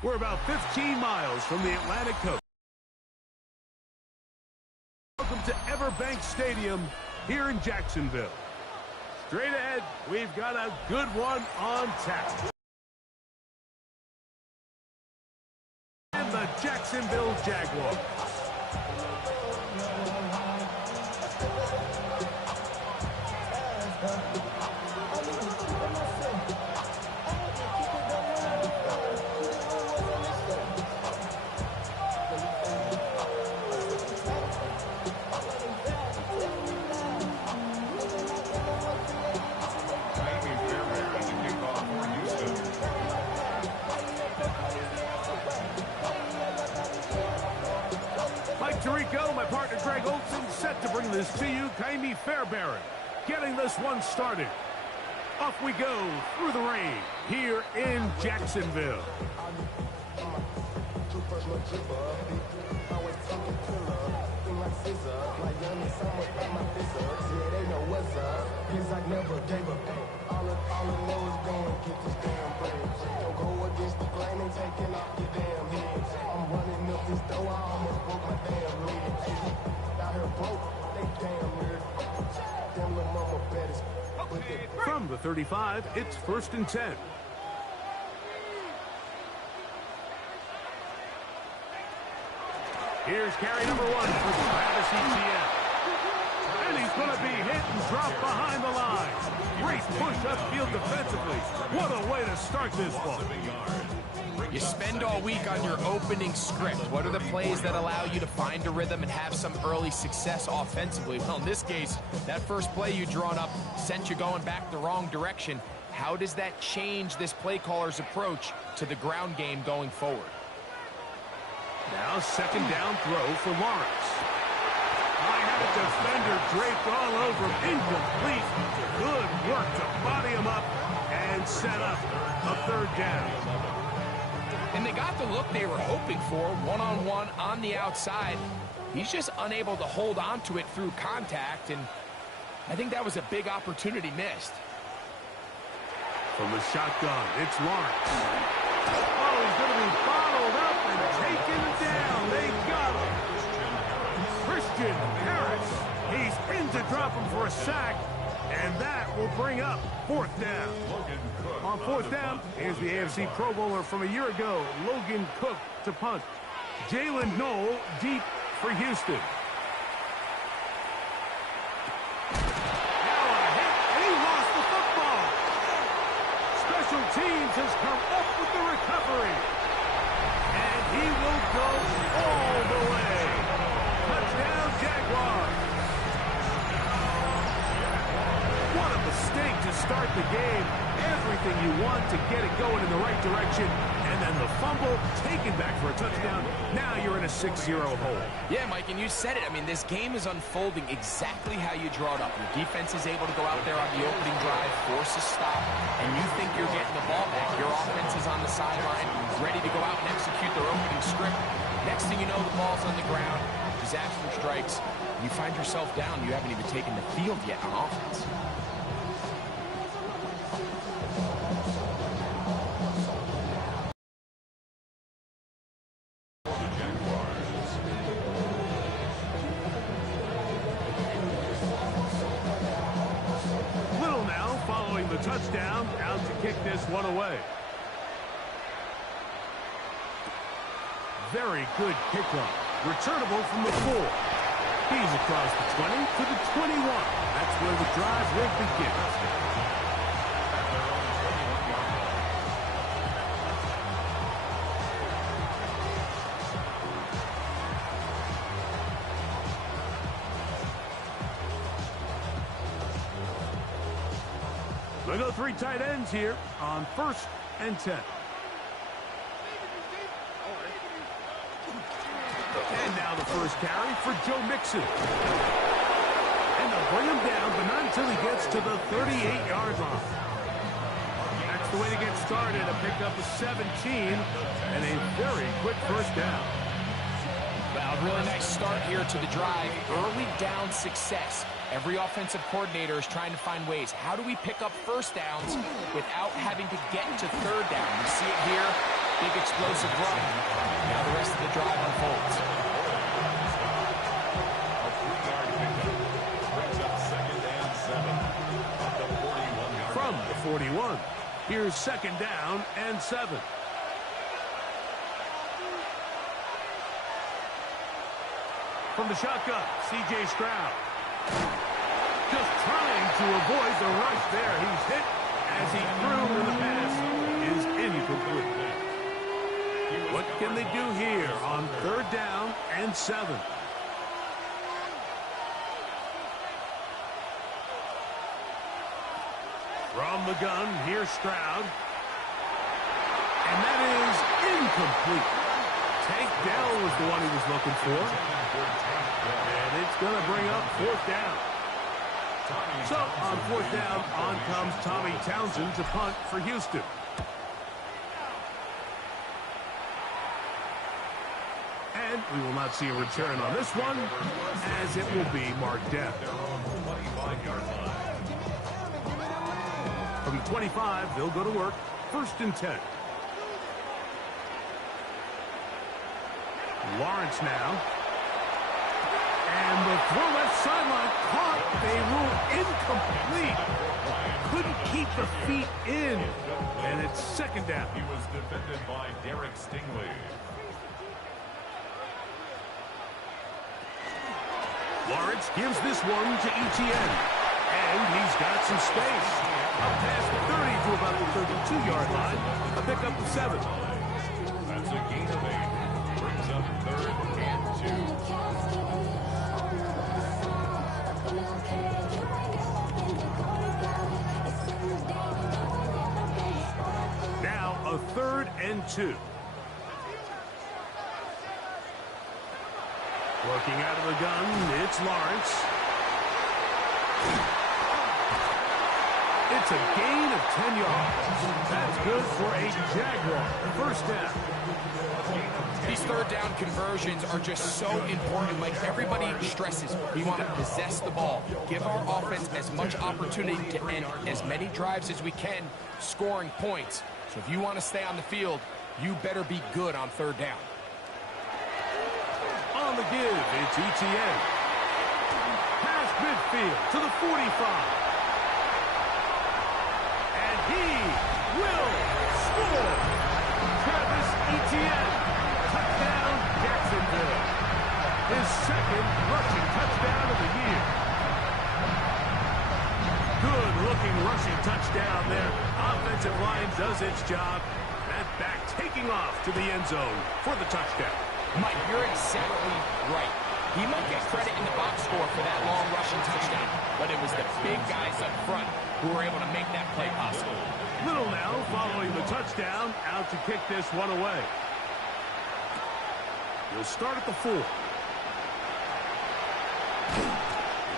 We're about 15 miles from the Atlantic coast. Welcome to Everbank Stadium here in Jacksonville. Straight ahead, we've got a good one on tap. And the Jacksonville Jaguars. Tirico, my partner Greg Olson, set to bring this to you. Kaimi Fairbairn getting this one started. Off we go through the rain here in Jacksonville. From the 35, it's 1st and 10. Here's carry number 1 for Travis Etienne. And he's going to be hit and dropped behind the line. Great push upfield defensively. What a way to start this ball. You spend all week on your opening script. What are the plays that allow you to find a rhythm and have some early success offensively? Well, in this case, that first play you drawn up sent you going back the wrong direction. How does that change this play caller's approach to the ground game going forward? Now second down throw for Lawrence. I had a defender draped all over him. Incomplete. Good work to body him up and set up a 3rd down. And they got the look they were hoping for, one-on-one on the outside. He's just unable to hold on to it through contact, and I think that was a big opportunity missed. From the shotgun, it's Lawrence. Oh, he's going to be bottled up and taken down. They got him. Christian Harris. He's in to drop him for a sack, and that will bring up 4th down. On 4th down, here's the AFC Pro Bowler from a year ago, Logan Cook to punt. Jalen Knoll deep for Houston. Now a hit, and he lost the football. Special teams has come up with the recovery. And he will go all the way. Touchdown, Jaguars. What a mistake to start the game. Everything you want to get it going in the right direction, and then the fumble taken back for a touchdown. Now you're in a 6-0 hole. Yeah, Mike, and you said it. I mean, this game is unfolding exactly how you draw it up. Your defense is able to go out there on the opening drive, force a stop, and you think you're getting the ball back. Your offense is on the sideline, ready to go out and execute their opening script. Next thing you know, the ball's on the ground. Disaster strikes. You find yourself down. You haven't even taken the field yet on offense. Touchdown, out to kick this one away. Very good kickoff. Returnable from the 4. He's across the 20 to the 21. That's where the drive will begin. We go 3 tight ends here on 1st and 10. And now the first carry for Joe Mixon. And they'll bring him down, but not until he gets to the 38-yard line. That's the way to get started. A pickup of 17 and a very quick first down. Well, really nice start here to the drive. Early down success. Every offensive coordinator is trying to find ways. How do we pick up first downs without having to get to 3rd down? We see it here. big explosive run. Now the rest of the drive unfolds. A 3-yard pickup brings up 2nd and 7 at the 41-yard From the 41, here's 2nd down and 7. From the shotgun, C.J. Stroud. Just trying to avoid the rush there. He's hit as he threw, and the pass is incomplete. What can they do here on 3rd down and 7? From the gun, here's Stroud. And that is incomplete. Tank Dell was the one he was looking for. And it's going to bring up 4th down. So, on 4th down, on comes Tommy Townsend to punt for Houston. And we will not see a return on this one, as it will be marked down. From 25, they'll go to work. 1st and 10. Lawrence now. And the throw left sideline caught. They rule incomplete. Couldn't keep the feet in. And it's 2nd down. He was defended by Derek Stingley. Lawrence gives this one to Etienne. And he's got some space. Up past the 30 to about the 32-yard line. A pickup of 7. That's a gain of 8. Brings up 3rd and 2. Now a 3rd and 2. Working out of the gun, it's Lawrence. It's a gain of 10 yards. That's good for a Jaguar. 1st down. These 3rd down conversions are just so important. Like everybody stresses, we want to possess the ball, give our offense as much opportunity to end as many drives as we can, scoring points. So if you want to stay on the field, you better be good on 3rd down. On the give, it's Etienne. Past midfield to the 45. And he will score. Travis Etienne. Touchdown, Jacksonville. His 2nd rushing touchdown of the year. Good-looking rushing touchdown there. Offensive line does its job. That back taking off to the end zone for the touchdown. Mike, you're exactly right. He might get credit in the box score for that long rushing touchdown, but it was the big guys up front who were able to make that play possible. Little now following the touchdown, out to kick this one away. He'll start at the 4.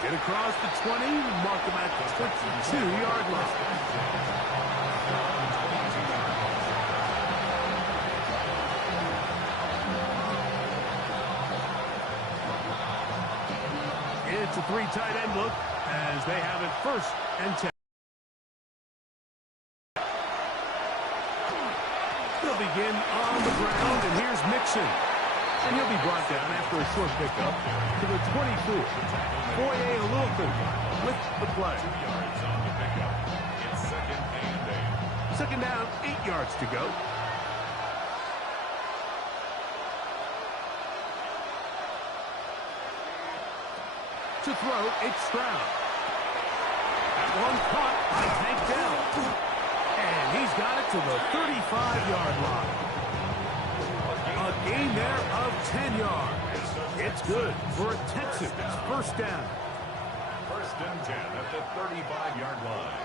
Get across the 20, mark him at the 22-yard line. It's a 3 tight end look as they have it 1st and 10. They'll begin on the ground, and here's Mixon. And he'll be brought down after a short pickup to the 24. Foye Olufin with the play. 2 yards on the pickup. It's 2nd and 8. 2nd down, 8 yards to go. To throw, it's Stroud. That one caught by Tank Dell. And he's got it to the 35-yard line. A gain there of 10 yards. It's good for a Texans 1st down. 1st and 10 at the 35-yard line.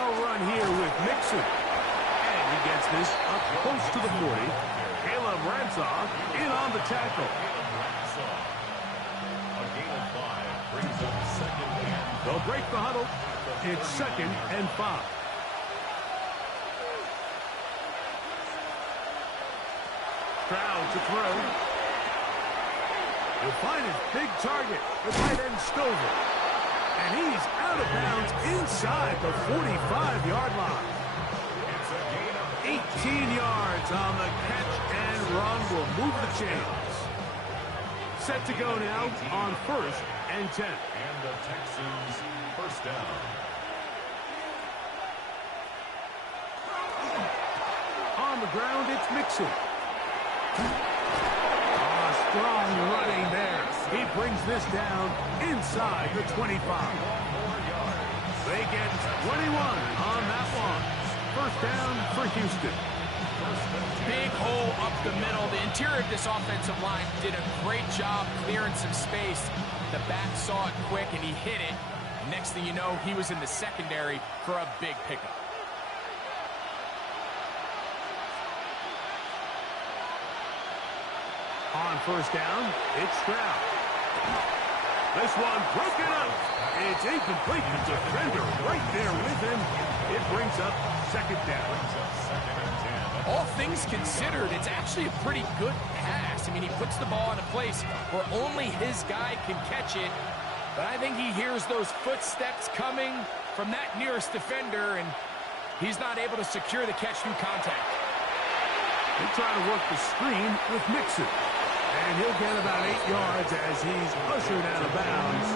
A run here with Mixon. And he gets this up close to the 40. Caleb Ransaw in on the tackle. A gain of 5 brings up 2nd and. They'll break the huddle. It's 2nd and 5. Stroud to throw. He'll find his big target, the tight end Stover. And he's out of bounds inside the 45-yard line. 18 yards on the catch and run will move the chains. Set to go now on 1st and 10. And the Texans first down. On the ground, it's Mixon. Strong running there. He brings this down inside the 25. They get 21 on that one. First down for Houston. Big hole up the middle. The interior of this offensive line did a great job clearing some space. The back saw it quick, and he hit it. Next thing you know, he was in the secondary for a big pickup. On first down, it's Stroud. This one broken up. It's incomplete. The defender right there with him. It brings up second down. All things considered, it's actually a pretty good pass. I mean, he puts the ball in a place where only his guy can catch it. But I think he hears those footsteps coming from that nearest defender, and he's not able to secure the catch through contact. They try to work the screen with Mixon. And he'll get about 8 yards as he's ushered out of bounds.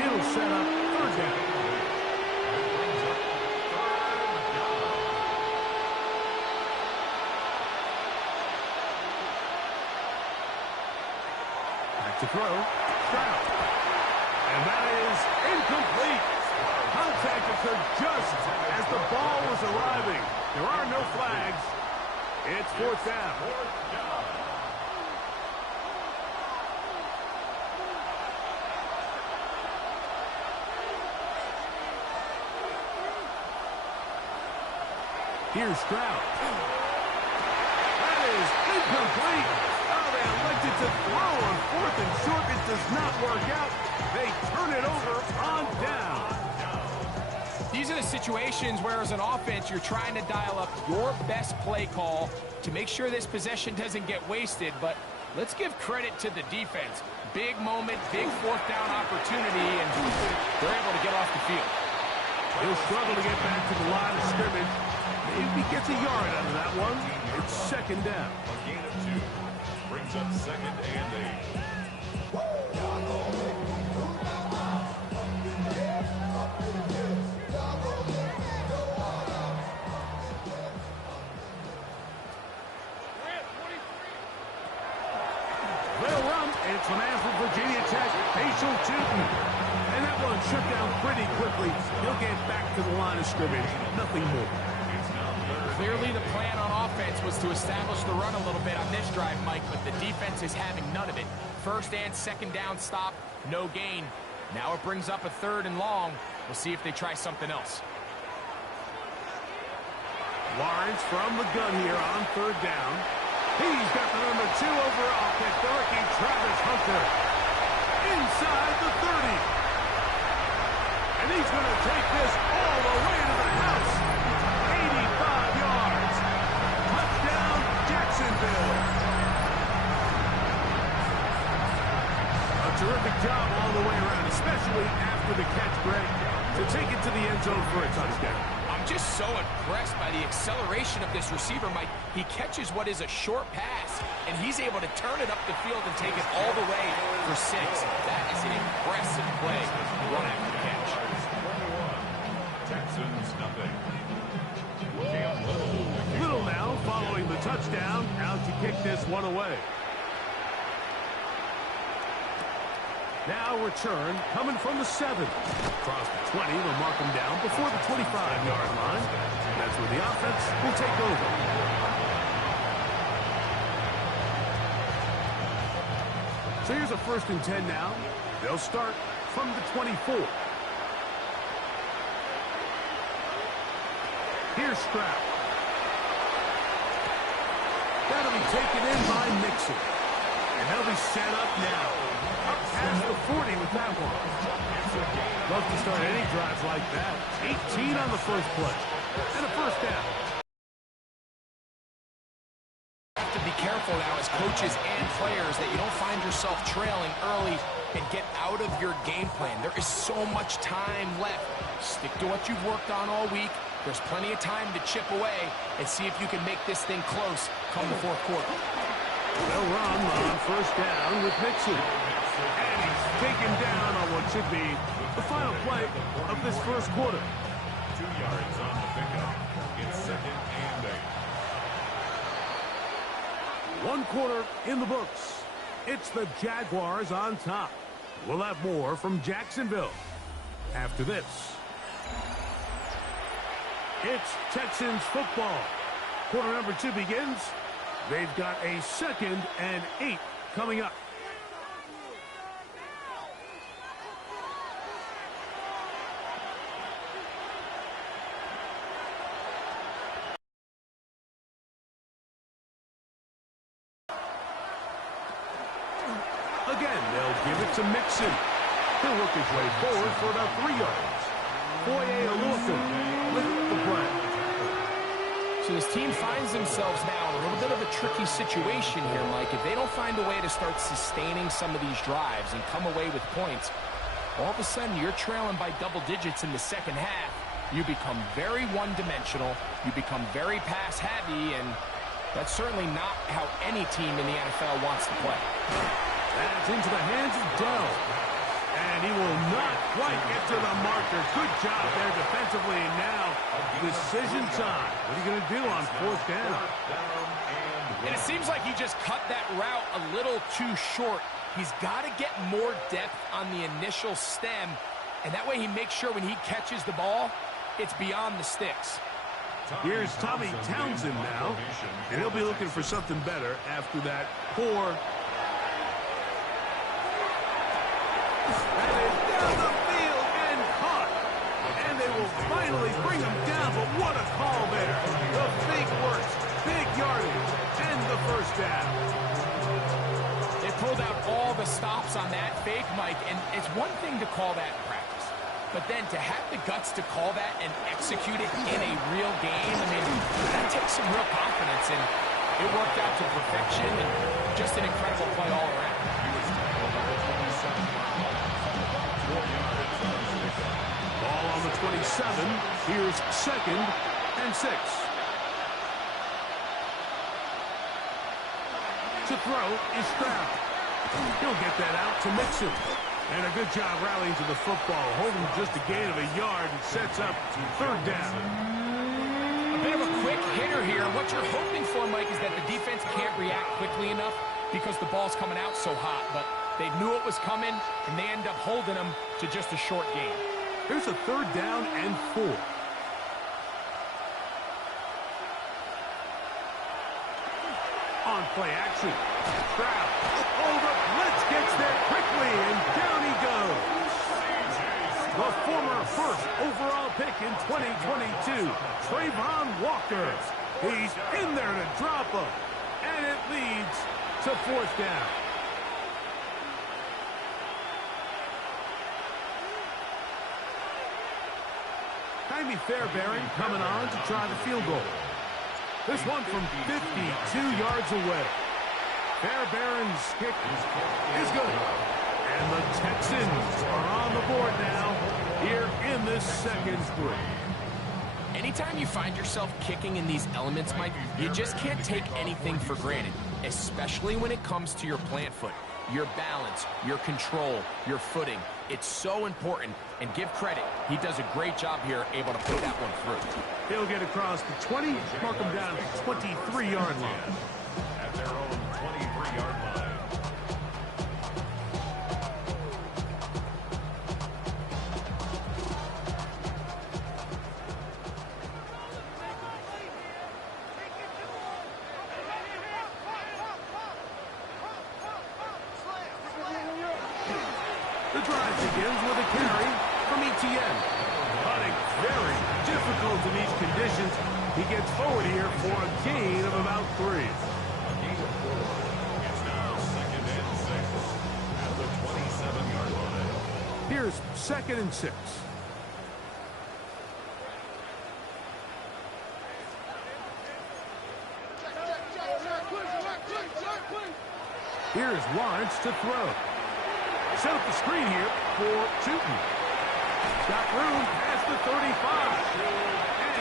It'll set up third down. Back to throw. Stroud. And that is incomplete. Contact occurred just as the ball was arriving. There are no flags. It's fourth down. Here's Stroud. That is incomplete. Oh, they elected to throw on 4th and short. It does not work out. They turn it over on down. These are the situations where, as an offense, you're trying to dial up your best play call to make sure this possession doesn't get wasted. But let's give credit to the defense. Big moment, big fourth down opportunity, and they're able to get off the field. He'll struggle to get back to the line of scrimmage. Maybe he gets a yard out of that one. It's second down. A gain of 2 brings up 2nd and 8. They'll run. It's a man from Virginia Tech, Facial Tootin. And that one shut down pretty quickly. He'll get back to the line of scrimmage. Nothing more. Clearly the plan on offense was to establish the run a little bit on this drive, Mike, but the defense is having none of it. First and second down stop, no gain. Now it brings up a 3rd and long. We'll see if they try something else. Lawrence from the gun here on 3rd down. He's got the number 2 overall pick, the rookie Travis Hunter. Inside the 30. And he's going to take this all the way to the house. 85 yards. Touchdown, Jacksonville. A terrific job all the way around, especially after the catch break, to take it to the end zone for a touchdown. I'm just so impressed by the acceleration of this receiver, Mike. He catches what is a short pass, and he's able to turn it up the field and take it all the way for 6. That is an impressive play run after the catch. Texans nothing. Little now following the touchdown, out to kick this one away. Now return coming from the 7. Across the 20, they'll mark him down before the 25-yard line. That's where the offense will take over. So here's a 1st and 10 now. They'll start from the 24. Here's Stroud. That'll be taken in by Mixon. And they'll be set up now. Up past the 40 with that one. Love to start any drives like that. 18 on the first play. And a first down. Have to be careful now as coach coaches and players that you don't find yourself trailing early and get out of your game plan. There is so much time left. Stick to what you've worked on all week. There's plenty of time to chip away and see if you can make this thing close come the fourth quarter. They'll run on first down with Mixon. And he's taken down on what should be the final play of this first quarter. 2 yards on the pickup. It's 2nd and 8. 1 quarter in the books. It's the Jaguars on top. We'll have more from Jacksonville after this. It's Texans football. Quarter number 2 begins. They've got a 2nd and 8 coming up. Again, they'll give it to Mixon. He'll work his way forward for about 3 yards. Foye Oluokun with the play. So this team finds themselves now in a little bit of a tricky situation here, Mike. If they don't find a way to start sustaining some of these drives and come away with points, all of a sudden you're trailing by double digits in the second half. You become very one-dimensional. You become very pass-heavy, and that's certainly not how any team in the NFL wants to play. That's into the hands of Dell. And he will not quite get to the marker. Good job there defensively. And now, decision time. What are you going to do on fourth down? And it seems like he just cut that route a little too short. He's got to get more depth on the initial stem. And that way he makes sure when he catches the ball, it's beyond the sticks. Here's Tommy Townsend now. And he'll be looking for something better after that poor... That is down the field and caught. And they will finally bring him down, but what a call there. The fake works, big yardage, and the first down. They pulled out all the stops on that fake, Mike, and it's one thing to call that in practice. But then to have the guts to call that and execute it in a real game, I mean, that takes some real confidence, and it worked out to perfection, and just an incredible play all around. Ball on the 27. Here's 2nd and 6. To throw is Stroud. He'll get that out to Mixon. And a good job rallying to the football, holding just a gain of a yard and sets up 3rd down. A bit of a quick hitter here. What you're hoping for, Mike, is that the defense can't react quickly enough because the ball's coming out so hot. But they knew it was coming, and they end up holding them to just a short gain. Here's a 3rd down and 4. On play action. Stroud. Oh, the blitz gets there quickly, and down he goes. The former first overall pick in 2022, Trayvon Walker. He's in there to drop him, and it leads to 4th down. Jaime Fairbairn coming on to try the field goal. This one from 52 yards away. Fairbairn's kick is good. And the Texans are on the board now here in this 2nd quarter. Anytime you find yourself kicking in these elements, Mike, you just can't take anything for granted, especially when it comes to your plant foot, your balance, your control, your footing. It's so important, and give credit. He does a great job here, able to put that one through. He'll get across the 20, mark him down at the 23-yard line. At their own 23-yard line. The drive begins with a carry from Etienne. Putting very difficult in these conditions. He gets forward here for a gain of about 3. It's now 2nd and 6 at the 27-yard line. Here's 2nd and 6. Here's Lawrence to throw. Set up the screen here for Tootin. Got room past the 35.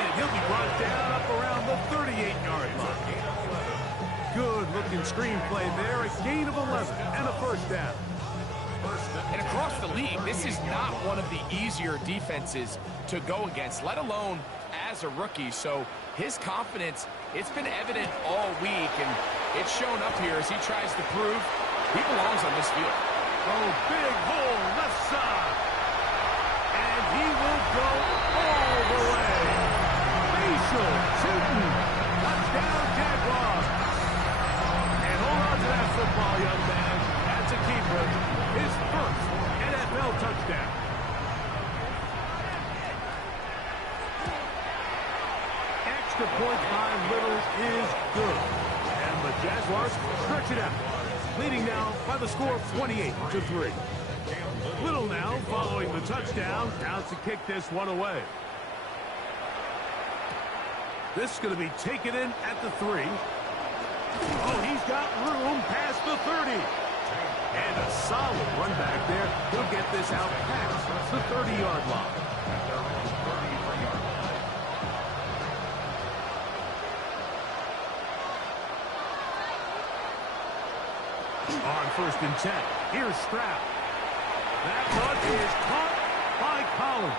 And he'll be brought down up around the 38-yard line. Good-looking screenplay there. A gain of 11 and a first down. And across the league, this is not one of the easier defenses to go against, let alone as a rookie. So his confidence, it's been evident all week, and it's shown up here as he tries to prove he belongs on this field. Oh, big hole left side. And he will go all the way. Facial shooting. Touchdown, Jaguars. And hold on to that football, young man. That's a keeper. His first NFL touchdown. Extra point by Little is good. And the Jaguars stretch it out, leading now by the score of 28-3. Little now following the touchdown, out to kick this one away. This is going to be taken in at the 3. Oh, he's got room past the 30. And a solid run back there. He'll get this out past the 30-yard line. On 1st and 10, here's Stroud. That one is caught by Collins.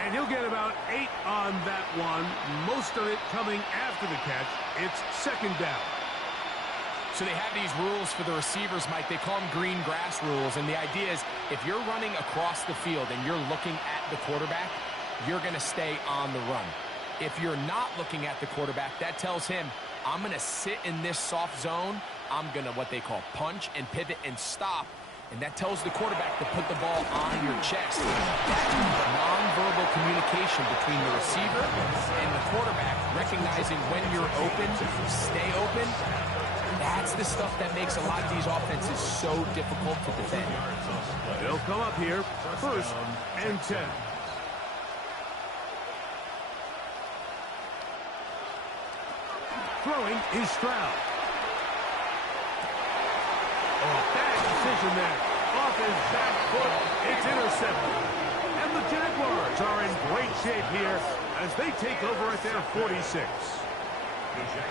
And he'll get about 8 on that one. Most of it coming after the catch. It's 2nd down. So they have these rules for the receivers, Mike. They call them green grass rules. And the idea is if you're running across the field and you're looking at the quarterback, you're going to stay on the run. If you're not looking at the quarterback, that tells him, I'm going to sit in this soft zone. I'm going to what they call punch and pivot and stop. And that tells the quarterback to put the ball on your chest. That nonverbal communication between the receiver and the quarterback, recognizing when you're open, stay open, that's the stuff that makes a lot of these offenses so difficult to defend. They'll come up here, 1st and 10. Throwing is Stroud. Oh, bad decision there. Off his back foot, it's intercepted. And the Jaguars are in great shape here as they take over at their 46.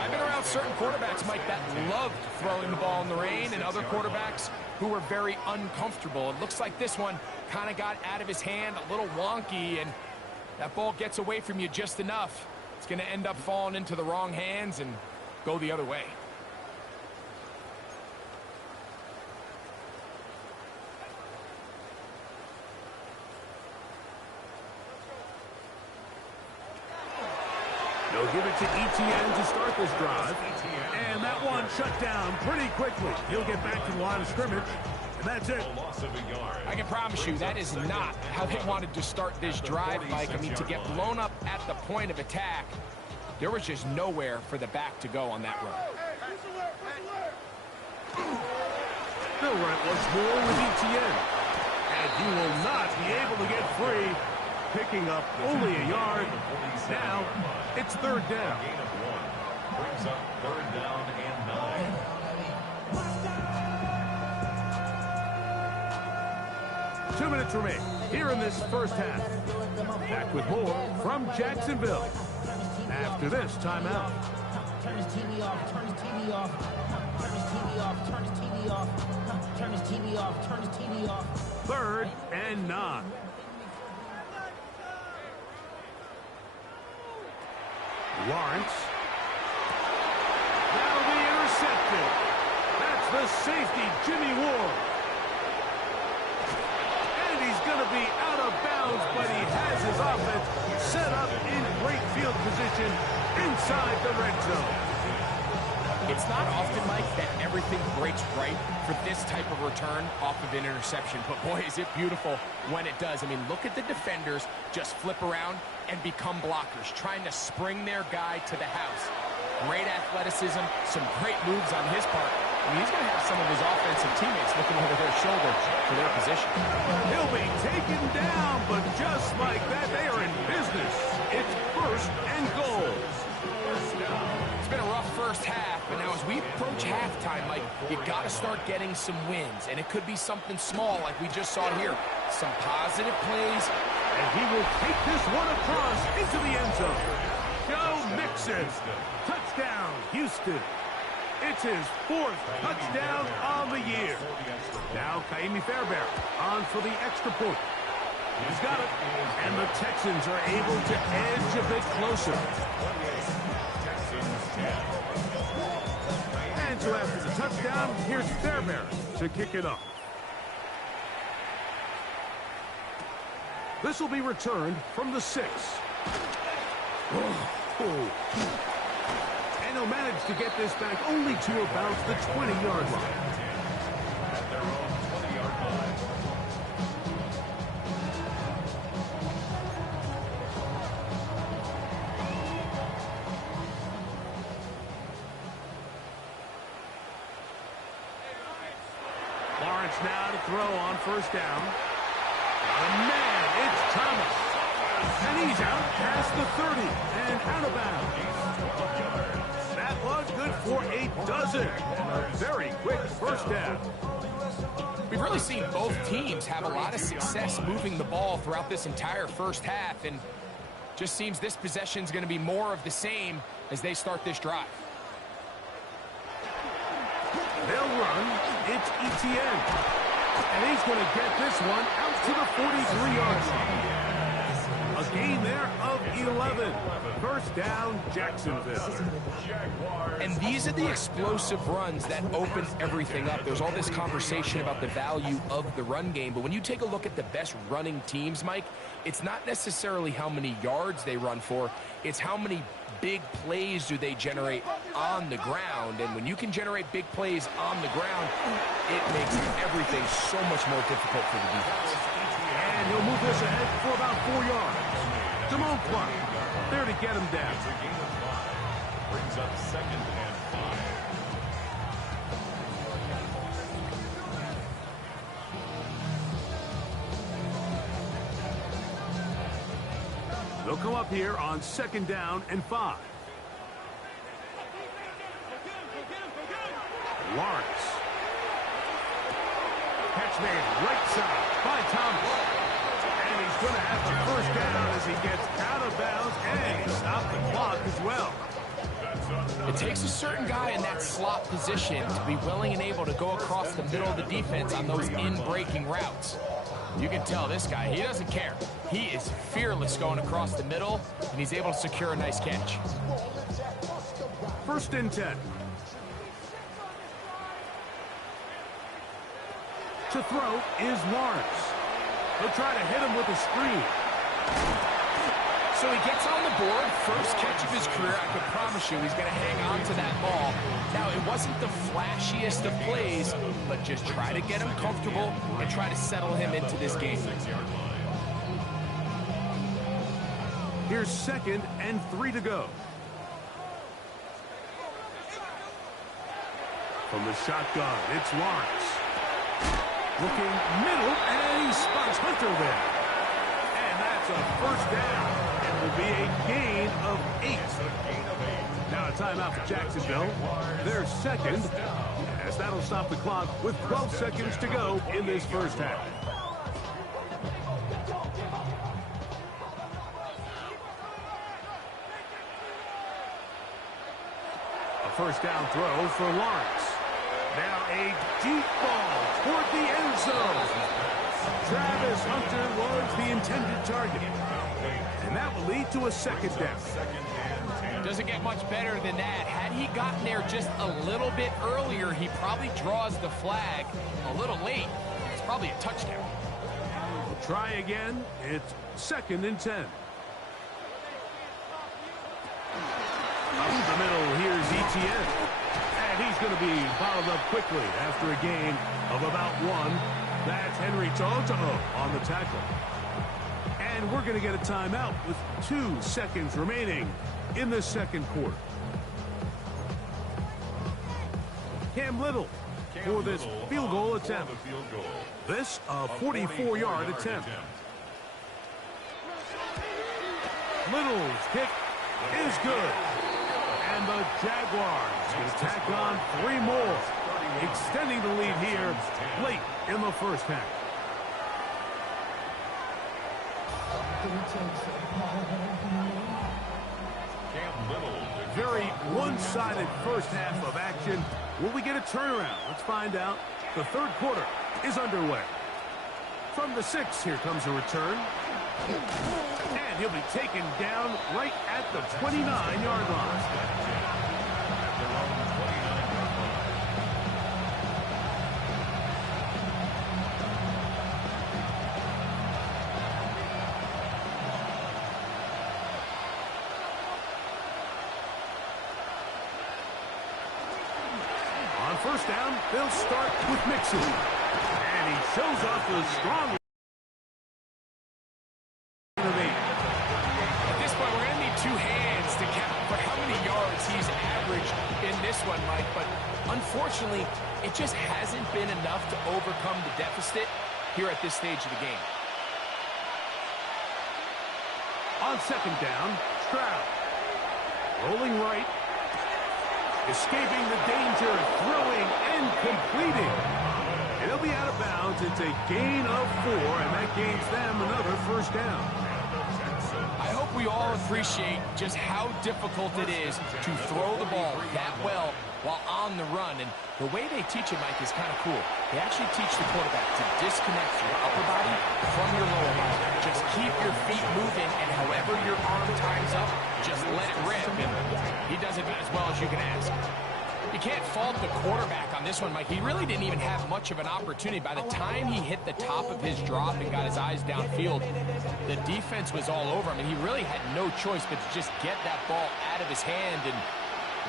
I've been around certain quarterbacks, Mike, that loved throwing the ball in the rain, and other quarterbacks who were very uncomfortable. It looks like this one kind of got out of his hand, a little wonky, and that ball gets away from you just enough. It's going to end up falling into the wrong hands and go the other way. They'll give it to Etienne to start this drive. And that one shut down pretty quickly. He'll get back to the line of scrimmage. And that's it. I can promise you that is not how they wanted to start this drive, Mike. I mean, to get blown up at the point of attack, there was just nowhere for the back to go on that run. They'll run it once more with Etienne. And he will not be able to get free. Picking up only a yard. Now, it's 3rd down. Gain of 1. Brings up 3rd down and 9. 2 minutes remain here in this first half. Back with more from Jacksonville after this timeout. Turn his TV off, turn his TV off, turn his TV off, turn his TV off, turn his TV off, turn his TV off. 3rd and 9. Lawrence. That'll be intercepted. That's the safety, Jimmy Ward. And he's going to be out of bounds, but he has his offense set up in great field position inside the red zone. It's not often, Mike, that everything breaks right for this type of return off of an interception. But, boy, is it beautiful when it does. I mean, look at the defenders just flip around and become blockers, trying to spring their guy to the house. Great athleticism, some great moves on his part. I mean, he's going to have some of his offensive teammates looking over their shoulder for their position. He'll be taken down, but just like that, they are in business. It's 1st and goal. It's been a rough first half, but approach halftime, Mike, you got to start getting some wins, and it could be something small like we just saw here. Some positive plays. And he will take this one across into the end zone. Joe Mixon. Touchdown, Houston. It's his 4th touchdown on the year. Now Kaimi Fairbairn on for the extra point. He's got it. And the Texans are able to edge a bit closer. And so after the touchdown, here's Fairbairn to kick it off. This will be returned from the 6. Oh. And he'll manage to get this back only to about the 20-yard line. At their own 20-yard line. Lawrence now to throw on first down. Man, it's Thomas. And he's out past the 30 and out of bounds. That was good for a dozen. And a very quick first down. We've really seen both teams have a lot of success moving the ball throughout this entire first half, and just seems this possession is going to be more of the same as they start this drive. They'll run. It's Etienne. And he's going to get this one out to the 43-yard line. A gain there of 11. First down, Jacksonville. And these are the explosive runs that open everything up. There's all this conversation about the value of the run game, but when you take a look at the best running teams, Mike, it's not necessarily how many yards they run for, it's how many big plays do they generate on the ground. And when you can generate big plays on the ground, it makes everything so much more difficult for the defense. And he'll move this ahead for about 4 yards. Damone Clark there to get him down. It's a gain of 5. Brings up 2nd and 5. They'll come up here on 2nd down and 5. Lawrence. Catch made right side by Thomas. And he's going to have the first down as he gets out of bounds, and he stopped the clock as well. It takes a certain guy in that slot position to be willing and able to go across the middle of the defense on those in-breaking routes. You can tell this guy, he doesn't care. He is fearless going across the middle, and he's able to secure a nice catch. 1st and 10. To throw is Lawrence. He'll try to hit him with a screen. So he gets on the board, first catch of his career. I can promise you he's going to hang on to that ball. Now, it wasn't the flashiest of plays, but just try to get him comfortable and try to settle him into this game. Here's 2nd and 3 to go. From the shotgun, it's Lawrence. Looking middle, and he spots Hunter there. And that's a first down. It will be a gain of 8. Now a timeout for Jacksonville. Their 2nd, as that'll stop the clock with 12 seconds to go in this first half. A first down throw for Lawrence. Now a deep ball toward the end zone. Travis Hunter was the intended target. And that will lead to a 2nd down. Doesn't get much better than that. Had he gotten there just a little bit earlier, he probably draws the flag a little late. It's probably a touchdown. We'll try again. It's 2nd and 10. Up the middle, here's Etienne. And he's going to be bottled up quickly after a gain of about 1. That's Henry Toto on the tackle. And we're going to get a timeout with 2 seconds remaining in the 2nd quarter. Cam Little for this field goal attempt. This a 44-yard attempt. Little's kick is good. And the Jaguars will tack on 3 more, extending the lead here late in the first half. Very one-sided first half of action. Will we get a turnaround? Let's find out. The third quarter is underway. From the 6, here comes a return. And he'll be taken down right at the 29-yard line. On first down, they'll start with Mixon. And he shows off the strong of 8. At this point, we're going to need 2 hands to count for how many yards he's averaged in this one, Mike. But unfortunately, it just hasn't been enough to overcome the deficit here at this stage of the game. On second down, Stroud. Rolling right. Escaping the danger, throwing and completing. It'll be out of bounds. It's a gain of 4, and that gains them another first down. I hope we all appreciate just how difficult it is to throw the ball that well while on the run. And the way they teach it, Mike, is kind of cool. They actually teach the quarterback to disconnect your upper body from your lower body. Just keep your feet moving, and however your arm times up, just let it rip. And he does it about as well as you can ask. You can't fault the quarterback on this one, Mike. He really didn't even have much of an opportunity. By the time he hit the top of his drop and got his eyes downfield, the defense was all over him, and he really had no choice but to just get that ball out of his hand and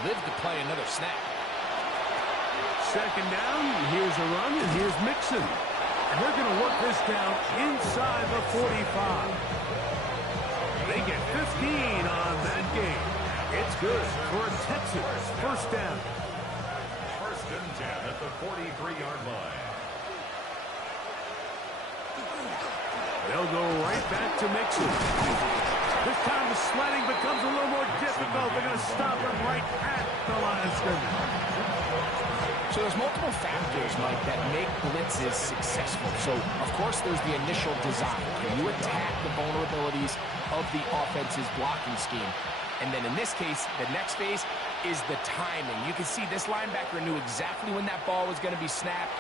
live to play another snap. Second down, here's a run, and here's Mixon. And they're going to work this down inside the 45. They get 15 on that game. It's good for a Texans first down. First and 10 at the 43-yard line. They'll go right back to Mixon. This time the sledding becomes a little more difficult. They're going to stop him right at the line of scrimmage. So there's multiple factors, Mike, that make blitzes successful. So, of course, there's the initial design. Can you attack the vulnerabilities of the offense's blocking scheme? And then in this case, the next phase is the timing. You can see this linebacker knew exactly when that ball was going to be snapped.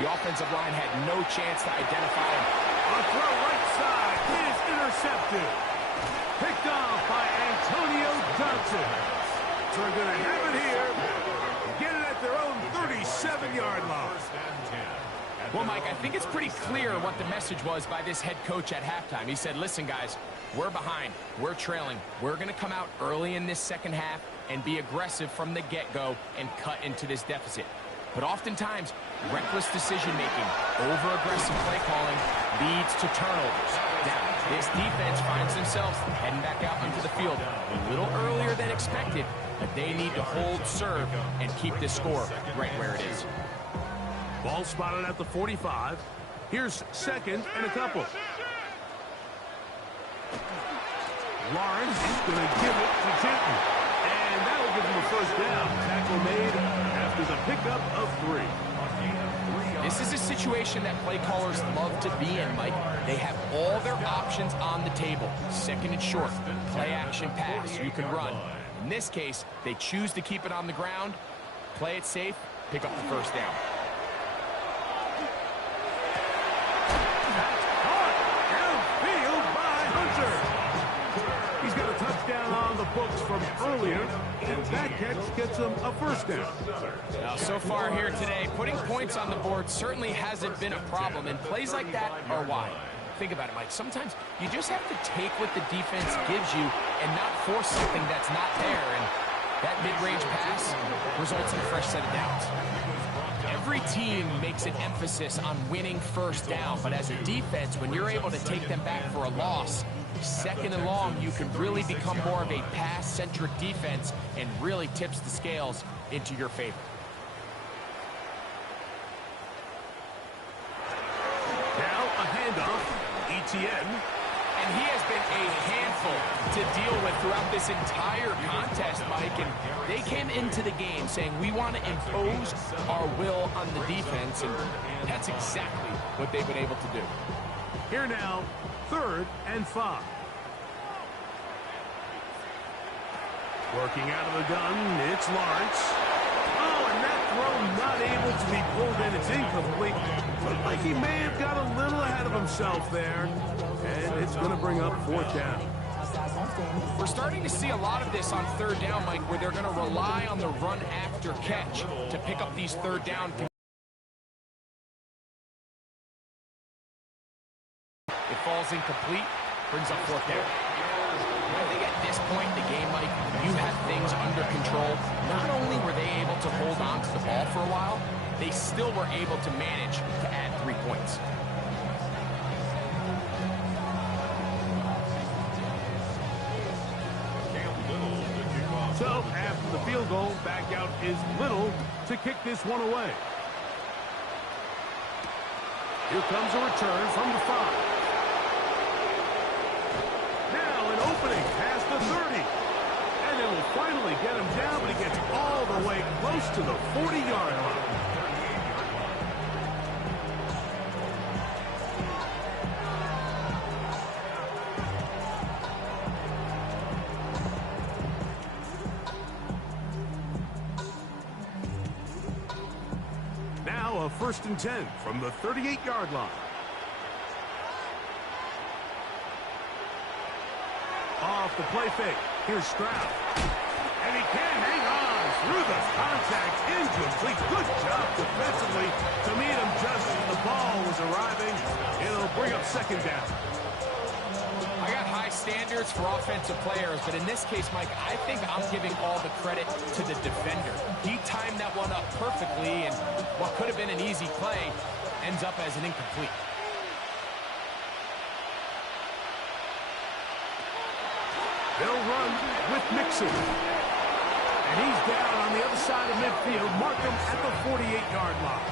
The offensive line had no chance to identify him. On a throw right side is intercepted. Picked off by Antonio Johnson. So we're going to have it here. Get it at their own 37-yard line. Well, Mike, I think it's pretty clear what the message was by this head coach at halftime. He said, listen, guys, we're behind. We're trailing. We're going to come out early in this second half and be aggressive from the get-go and cut into this deficit. But oftentimes, reckless decision-making, over-aggressive play calling leads to turnovers. Now, this defense finds themselves heading back out onto the field a little earlier than expected, but they need to hold serve and keep this score right where it is. Ball spotted at the 45. Here's second and a couple. Lawrence is going to give it to Kenton. And that'll give him a first down. Tackle made after the pickup of 3. This is a situation that play callers love to be in, Mike. They have all their options on the table. Second and short, play action pass, you can run. In this case, they choose to keep it on the ground, play it safe, pick up the first down. Touchdown on the books from earlier, and that catch gets him a first down. Now, so far here today, putting points on the board certainly hasn't been a problem, and plays like that are why. Think about it, Mike. Sometimes you just have to take what the defense gives you and not force something that's not there, and that mid-range pass results in a fresh set of downs. Every team makes an emphasis on winning first down, but as a defense, when you're able to take them back for a loss, second and long, you can really become more of a pass-centric defense and really tips the scales into your favor. Now a handoff. Etienne. And he has been a handful to deal with throughout this entire contest, Mike. And they came into the game saying, we want to impose our will on the defense. And that's exactly what they've been able to do. Here now, 3rd and 5. Working out of the gun, it's Lawrence. Oh, and that throw not able to be pulled in. It's incomplete. Looked like he may have got a little ahead of himself there. And it's going to bring up 4th down. We're starting to see a lot of this on 3rd down, Mike, where they're going to rely on the run after catch to pick up these 3rd down. It falls incomplete, brings up 4th down. I think at this point in the game, Mike, you had things under control. Not only were they able to hold on to the ball for a while, they still were able to manage to add 3 points. So, after the field goal, back out is Little to kick this one away. Here comes a return from the 5. Now an opening past the 30. And it will finally get him down, but he gets all the way close to the 40-yard line. Now a 1st and 10 from the 38-yard line. Off the play fake. Here's Stroud. And he can hang on through the contact. Incomplete. Good job defensively to meet him just as the ball was arriving. It'll bring up 2nd down. I got high standards for offensive players, but in this case, Mike, I think I'm giving all the credit to the defender. He timed that one up perfectly, and what could have been an easy play ends up as an incomplete. They'll run with Mixon. And he's down on the other side of midfield. Mark him at the 48-yard line.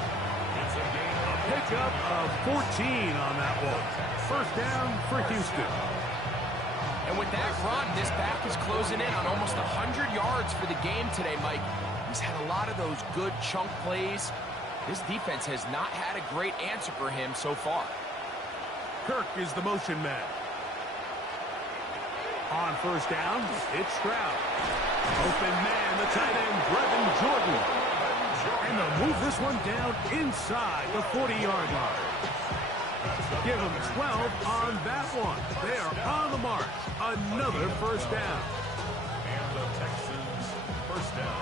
A pickup of 14 on that one. 1st down for Houston. And with that run, this back is closing in on almost 100 yards for the game today, Mike. He's had a lot of those good chunk plays. This defense has not had a great answer for him so far. Kirk is the motion man. On 1st down, it's Stroud. Open man, the tight end, Brevin Jordan. And they'll move this one down inside the 40-yard line. Give them 12 on that one. They are on the mark. Another 1st down. And the Texans 1st down.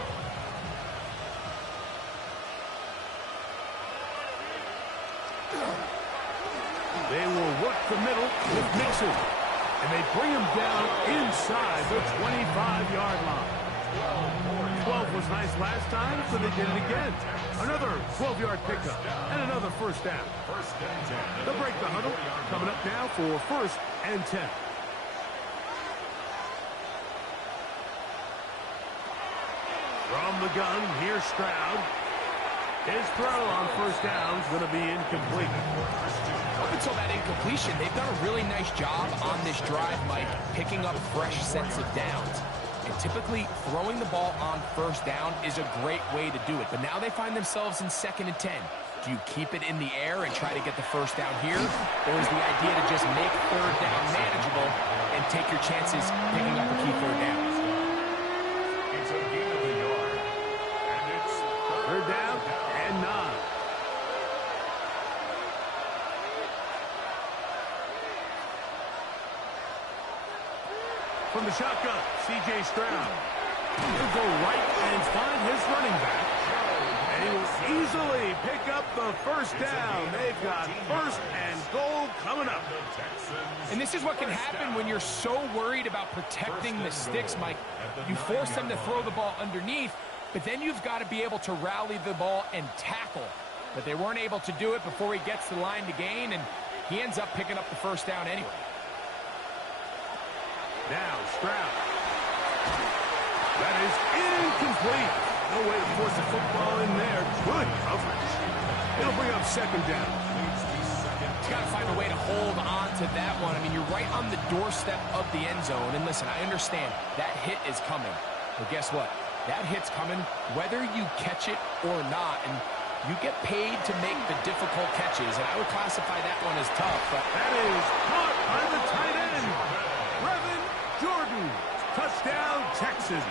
They will work the middle with Mixon. And they bring him down inside the 25-yard line. 12 was nice last time, so they did it again. Another 12-yard pickup and another 1st down. They'll break the huddle. Coming up now for 1st and 10. From the gun, here's Stroud. His throw on 1st down is going to be incomplete. Up until that incompletion, they've done a really nice job on this drive, Mike, picking up fresh sets of downs. And typically, throwing the ball on 1st down is a great way to do it. But now they find themselves in 2nd and 10. Do you keep it in the air and try to get the 1st down here? Or is the idea to just make 3rd down manageable and take your chances picking up the key 3rd down? It's a gain of a yard. And it's 3rd down and 9. From the shotgun, C.J. Stroud. He'll go right and find his running back. And he will easily pick up the 1st down. They've got 1st and goal coming up. And this is what can happen when you're so worried about protecting the sticks, Mike. You force them to throw the ball underneath, but then you've got to be able to rally the ball and tackle. But they weren't able to do it before he gets to the line to gain, and he ends up picking up the 1st down anyway. Now Stroud. That is incomplete. No way to force the football in there. Good coverage. It'll bring up 2nd down. got to find a way to hold on to that one. I mean, you're right on the doorstep of the end zone. And listen, I understand that hit is coming. But guess what? That hit's coming whether you catch it or not. And you get paid to make the difficult catches. And I would classify that one as tough. But that is caught by the tight end. Brevin Jordan. Touchdown, Texans.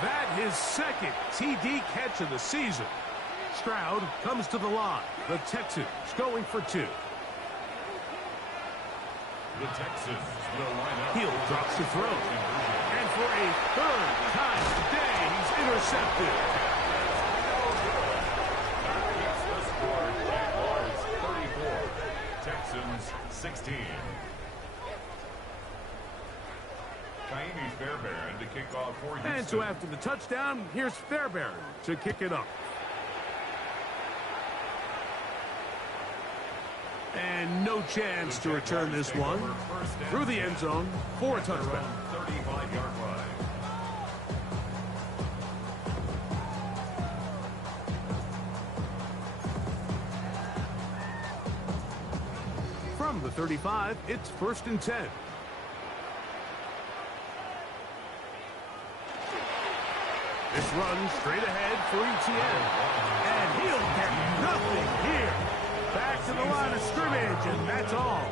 That his second TD catch of the season. Stroud comes to the line. The Texans going for 2. The Texans will line up. Hill drops the throw. And for a third time today, he's intercepted. Keeps the score. Jaguars 34. Texans 16. Kaimi Fairbairn to kick off for Houston. And so after the touchdown, here's Fairbairn to kick it up. And no chance to return this one. Through the end zone for a touchdown. 35-yard line. From the 35, it's 1st and 10. This run straight ahead for ETN. And he'll get nothing here. Back to the line of scrimmage, and that's all.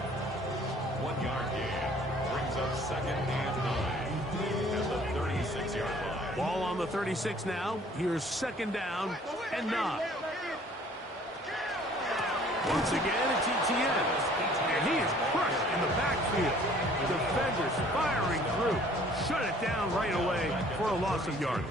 1 yard gain brings up 2nd and 9 at the 36-yard line. Ball on the 36 now. Here's 2nd down and 9. Once again, it's ETN. And he is crushed in the backfield. Defenders firing through. Shut it down right away for a loss of yardage.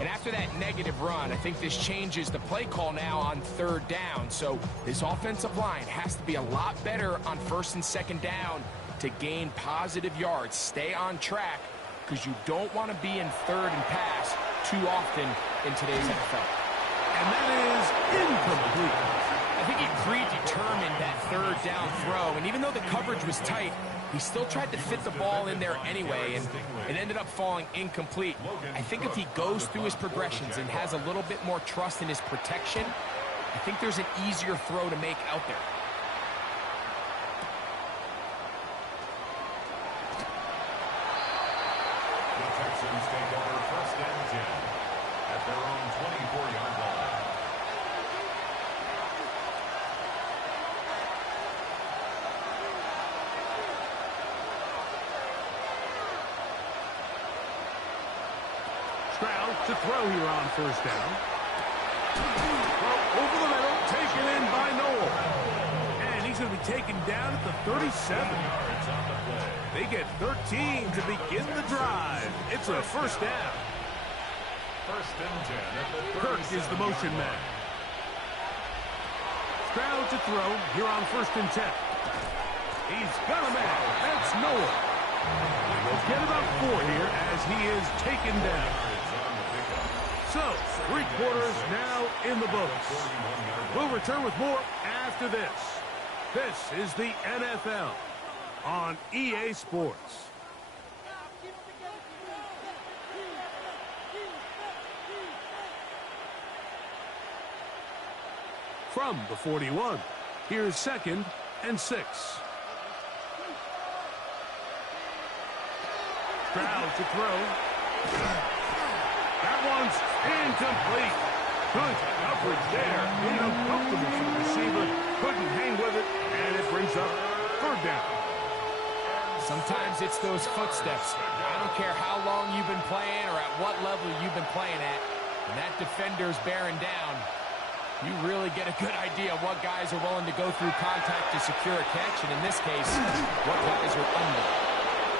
And after that negative run, I think this changes the play call now on 3rd down. So this offensive line has to be a lot better on 1st and 2nd down to gain positive yards. Stay on track because you don't want to be in 3rd and pass too often in today's NFL. And that is incomplete. I think he predetermined that 3rd down throw. And even though the coverage was tight, he still tried to fit the ball in there anyway, and it ended up falling incomplete. I think if he goes through his progressions and has a little bit more trust in his protection, I think there's an easier throw to make out there. The Texans take over 1st and 10 at their own 24-yard line. Stroud to throw here on 1st down. Well, over the middle, taken in by Noel. And he's going to be taken down at the 37. They get 13 to begin the drive. It's a 1st down. 1st and 10 at the 37. Kirk is the motion man. Stroud to throw here on 1st and 10. He's got a man. That's Noel. And we'll get about 4 here as he is taken down. So, 3 quarters now in the books. We'll return with more after this. This is the NFL on EA Sports. From the 41, here's 2nd and 6. Stroud to throw. That one's incomplete. Good coverage there. Uncomfortable for the receiver. Couldn't hang with it, and it brings up 3rd down. Sometimes it's those footsteps. I don't care how long you've been playing or at what level you've been playing at. When that defender's bearing down, you really get a good idea of what guys are willing to go through contact to secure a catch, and in this case, what guys are under.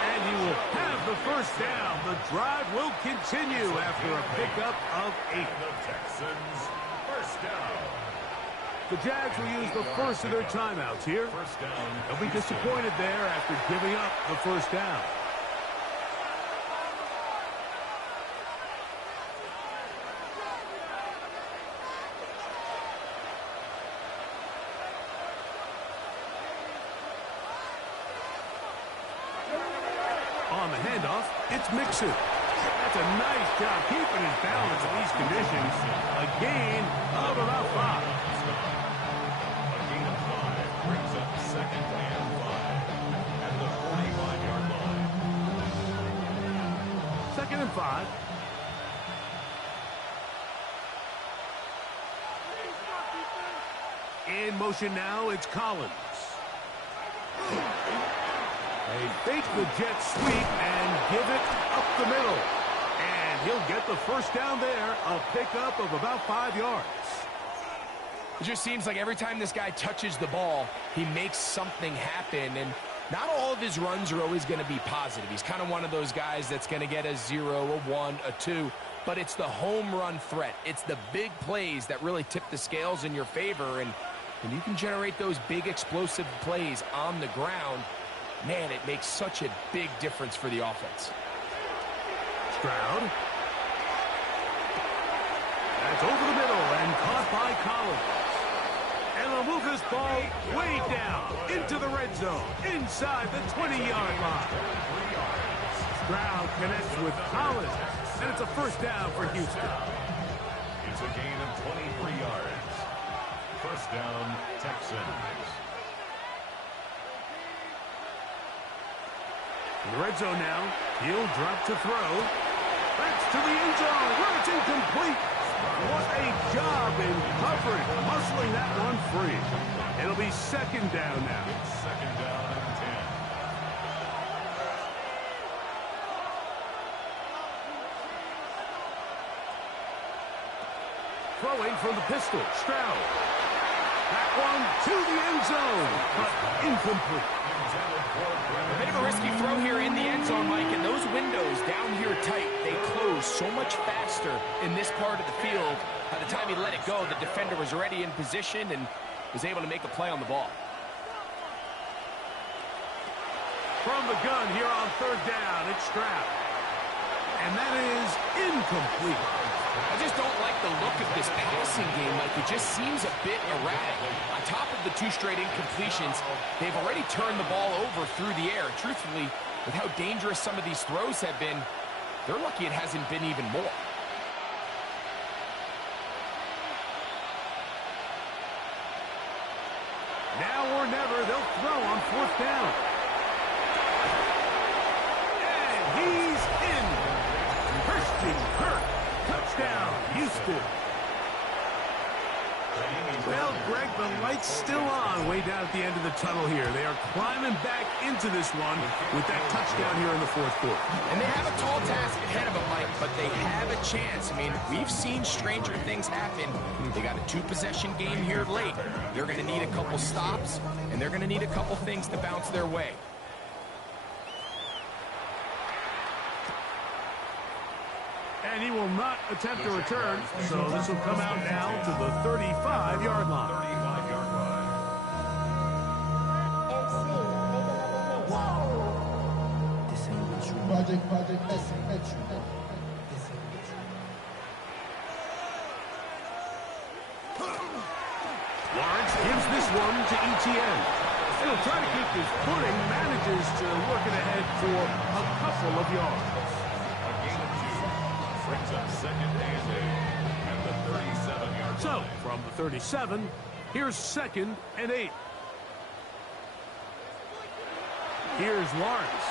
And he will have the 1st down. The drive will continue after a pickup of 8. The Texans 1st down. The Jags will use the first of their timeouts here. 1st down. They'll be disappointed there after giving up the 1st down. On the handoff, it's Mixon. That's a nice job keeping his balance in these conditions. A gain of about 5. A gain of 2nd and 5. In motion now, it's Collins. They fake the jet sweep and give it up the middle. And he'll get the first down there, a pickup of about 5 yards. It just seems like every time this guy touches the ball, he makes something happen. And not all of his runs are always going to be positive. He's kind of one of those guys that's going to get a 0, a 1, a 2. But it's the home run threat. It's the big plays that really tip the scales in your favor. And when you can generate those big explosive plays on the ground, man, it makes such a big difference for the offense. Stroud. That's over the middle and caught by Collins. And they'll move this ball way down into the red zone, inside the 20-yard line. Stroud connects with Collins, and it's a first down for Houston. It's a gain of 23 yards. First down, Texans. In the red zone now, he'll drop to throw. That's to the end zone, where it's incomplete. What a job in coverage, muscling that one free. It'll be 2nd down now. It's 2nd down and 10. Throwing from the pistol, Stroud. That one to the end zone, but incomplete. A bit of a risky throw here in the end zone, Mike, and those windows down here tight, they close so much faster in this part of the field. By the time he let it go, the defender was already in position and was able to make a play on the ball. From the gun here on 3rd down, it's Stroud. And that is incomplete. I just don't like the look of this passing game, Mike. It just seems a bit erratic. On top of the 2 straight incompletions, they've already turned the ball over through the air. Truthfully, with how dangerous some of these throws have been, they're lucky it hasn't been even more. Now or never, they'll throw on 4th down. And he's in. Christian Kirk. Touchdown, Houston. Well, Greg, the light's still on way down at the end of the tunnel here. They are climbing back into this one with that touchdown here in the 4th quarter. And they have a tall task ahead of them, Mike, but they have a chance. I mean, we've seen stranger things happen. They got a 2-possession game here late. They're going to need a couple stops, and they're going to need a couple things to bounce their way. And he will not attempt a return, so this will come out now to the 35-yard line. 35-yard line. Lawrence gives this one to ETN. He'll try to keep his footing, manages to work it ahead for a couple of yards. A gain of 2 brings up 2nd and 8 at the 37-yard line. So, from the 37, here's 2nd and 8. Here's Lawrence.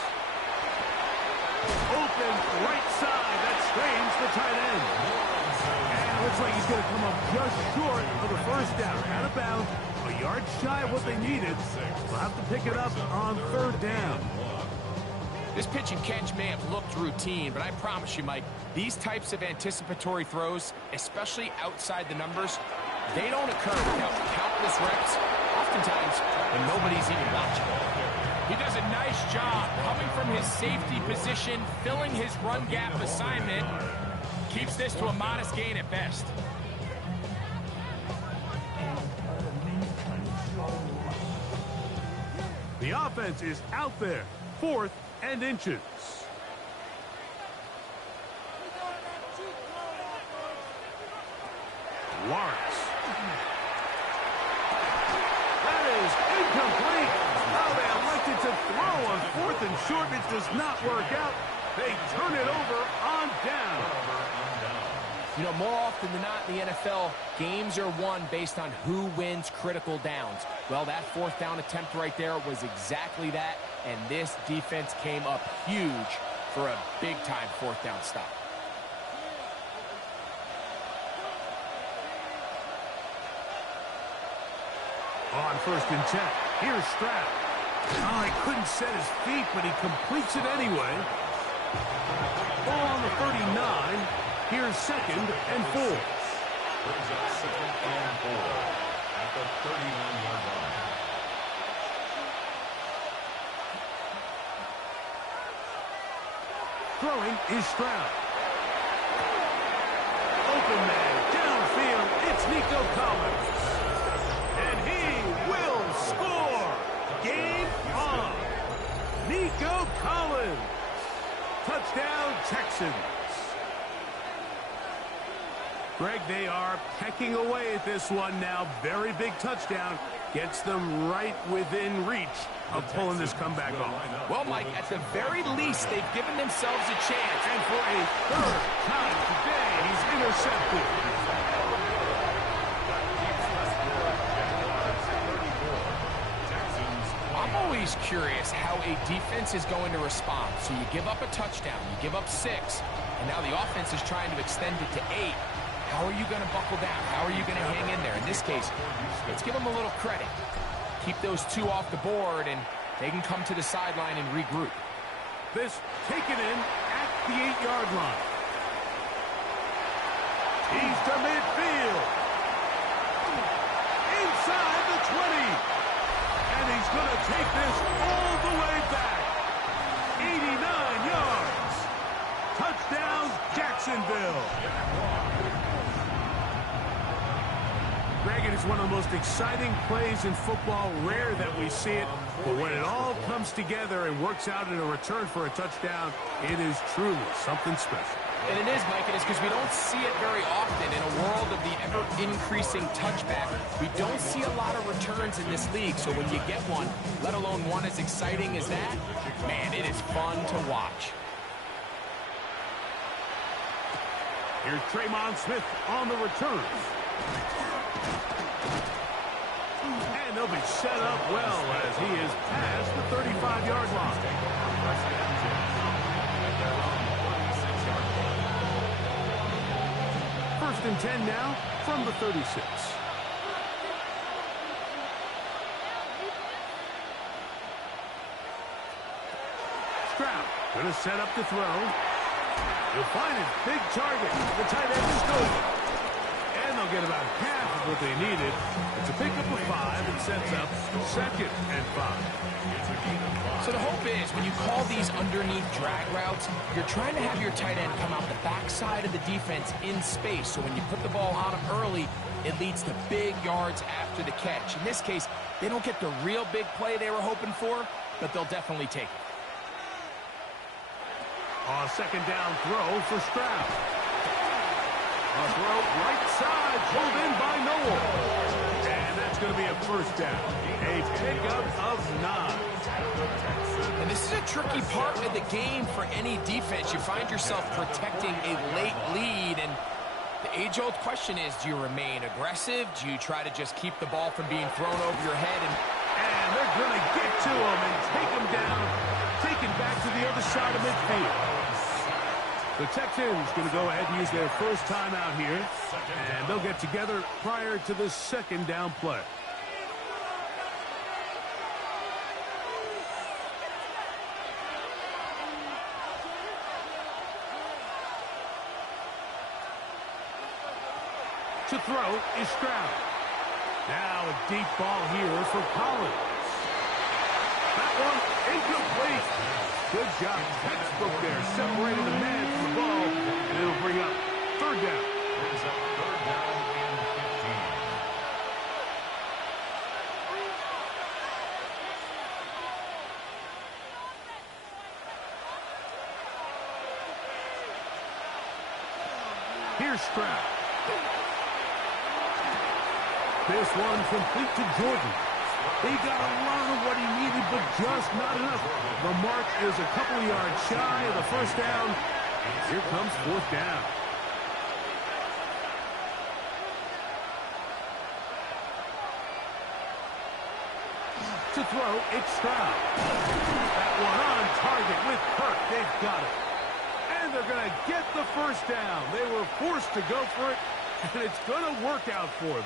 Open right side. That strains the tight end. And it looks like he's going to come up just short of the first down. Out of bounds, a yard shy of what they needed. We'll have to pick it up on 3rd down. This pitch and catch may have looked routine, but I promise you, Mike, these types of anticipatory throws, especially outside the numbers, they don't occur without countless reps, oftentimes when nobody's even watching. He does a nice job coming from his safety position, filling his run gap assignment. Keeps this to a modest gain at best. The offense is out there. 4th and inches. Lawrence. That is incomplete. Now they elected to throw on 4th and short. It does not work out. They turn it over on down. You know, more often than not in the NFL, games are won based on who wins critical downs. Well, that 4th down attempt right there was exactly that, and this defense came up huge for a big-time fourth down stop. On 1st and 10, here's Stroud. Oh, he couldn't set his feet, but he completes it anyway. Ball on the 39. Here's 2nd and 4. Brings up 2nd and 4 at the 39-yard line. Throwing is Stroud. Open man, downfield, it's Nico Collins. And he will score. Game on. Nico Collins. Touchdown, Texans. Greg, they are pecking away at this one now. Very big touchdown. Gets them right within reach of pulling this comeback off. Well, Mike, at the very least, they've given themselves a chance. And for a 3rd time today, he's intercepted. I'm always curious how a defense is going to respond. So you give up a touchdown, you give up 6, and now the offense is trying to extend it to 8. How are you going to buckle down? How are you going to hang in there? In this case, let's give them a little credit. Keep those 2 off the board, and they can come to the sideline and regroup. This taken in at the 8-yard line. He's to midfield. Inside the 20. And he's going to take this all the way back. 89 yards. Touchdown, Jacksonville. Greg, it is one of the most exciting plays in football. Rare that we see it, but when it all comes together and works out in a return for a touchdown, it is truly something special. And it is, Mike, it is because we don't see it very often in a world of the ever-increasing touchback. We don't see a lot of returns in this league, so when you get one, let alone one as exciting as that, man, it is fun to watch. Here's Tremon Smith on the return. And they'll be set up well as he is past the 35-yard line. First and 10 now from the 36. Stroud going to set up the throw. You'll find his big target. The tight end is good. And they'll get about half of what they needed. It's a pickup of 5 and sets up 2nd and 5. So the hope is when you call these underneath drag routes, you're trying to have your tight end come out the backside of the defense in space. So when you put the ball on him early, it leads to big yards after the catch. In this case, they don't get the real big play they were hoping for, but they'll definitely take it. A 2nd down throw for Stroud. A throw right side, pulled in by Noel. And that's going to be a 1st down. A pickup of 9. And this is a tricky part of the game for any defense. You find yourself protecting a late lead, and the age-old question is, do you remain aggressive? Do you try to just keep the ball from being thrown over your head? And they're going to get to him and take him down, take it back to the other side of midfield. The Texans going to go ahead and use their first timeout here, and they'll get together prior to the 2nd down play. To throw is Stroud. Now a deep ball here for Collins. That one incomplete. Good job. Textbook there. Separating the man from the ball, and it'll bring up 3rd down. Brings up 3rd down and 15. Here's Stroud. This one complete to Jordan. He got a lot of what he needed, but just not enough. The mark is a couple of yards shy of the 1st down. Here comes 4th down. To to throw. It's Stroud. That one on target with Kirk. They've got it. And they're going to get the first down. They were forced to go for it, and it's going to work out for them.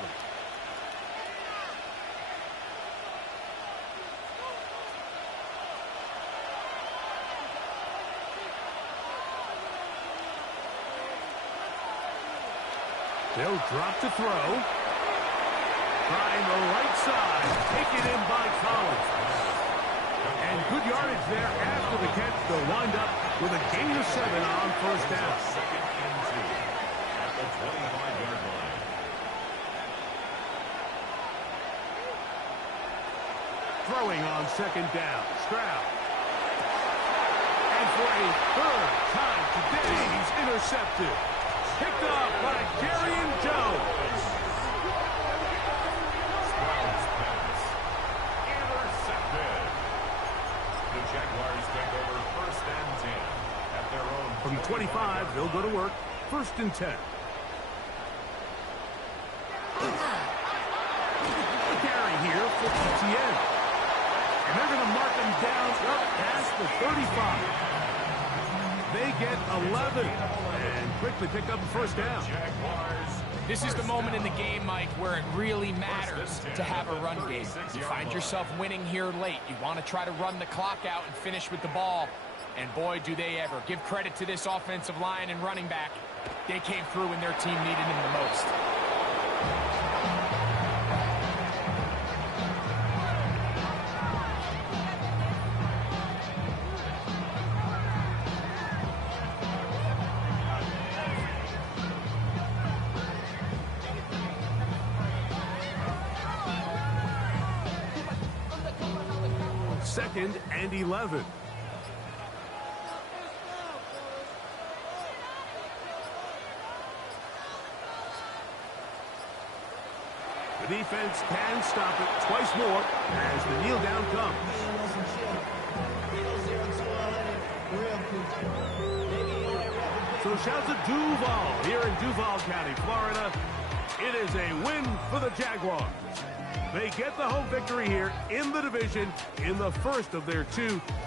They'll drop to throw. Trying the right side. Taken in by Collins. And good yardage there after the catch. They'll wind up with a gain of 7 on first down. Second and 2 at the 25-yard line. Throwing on second down. Stroud. And for a third time today, he's intercepted. Picked off by Darian Jones. Stroud's pass. Intercepted. The Jaguars take over first and 10 at their own. From 25, they'll go to work. First and 10. A carry here for ETN. And they're going to mark him down up past the 35. They get 11 and quickly pick up the first down. This is the moment in the game, Mike, where it really matters to have a run game. You find yourself winning here late. You want to try to run the clock out and finish with the ball. And boy, do they ever. Give credit to this offensive line and running back. They came through when their team needed them the most. Second and 11. The defense can stop it twice more as the kneel down comes. So shouts at Duval here in Duval County, Florida. It is a win for the Jaguars. They get the home victory here in the division in the first of their 2